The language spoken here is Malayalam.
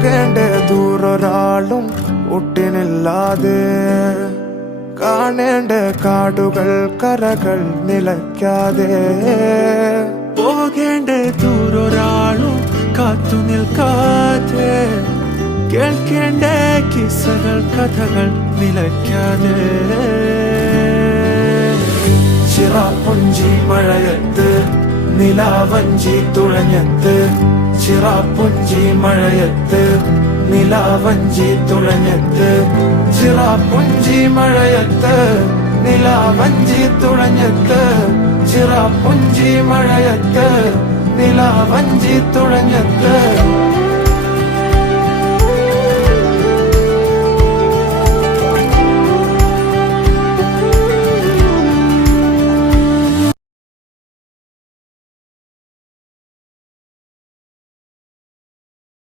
പോകേണ്ട ദൂരൊരാളും ഒട്ടിനില്ലാതെ, കാണേണ്ട കാടുകൾ കരകൾ നിലയ്ക്കാതെ, പോകേണ്ട ദൂരൊരാളും കാത്തു നിൽക്കാതെ, കേൾക്കേണ്ട കിസ്സകൾ കഥകൾ നിലയ്ക്കാതെ. ചിറാപ്പുഞ്ചി മഴയത്ത് നിലാവഞ്ചി തുഴഞ്ഞത്ത്, ചിറാപ്പുഞ്ചി മഴയത്ത് നിലാവഞ്ചി തുഴഞ്ഞത്ത്, ചിറാപ്പുഞ്ചി മഴയത്ത് നിലാവഞ്ചി തുഴഞ്ഞത്ത്, ചിറാപ്പുഞ്ചി മഴയത്ത് നിലാവഞ്ചി തുഴഞ്ഞത്ത്.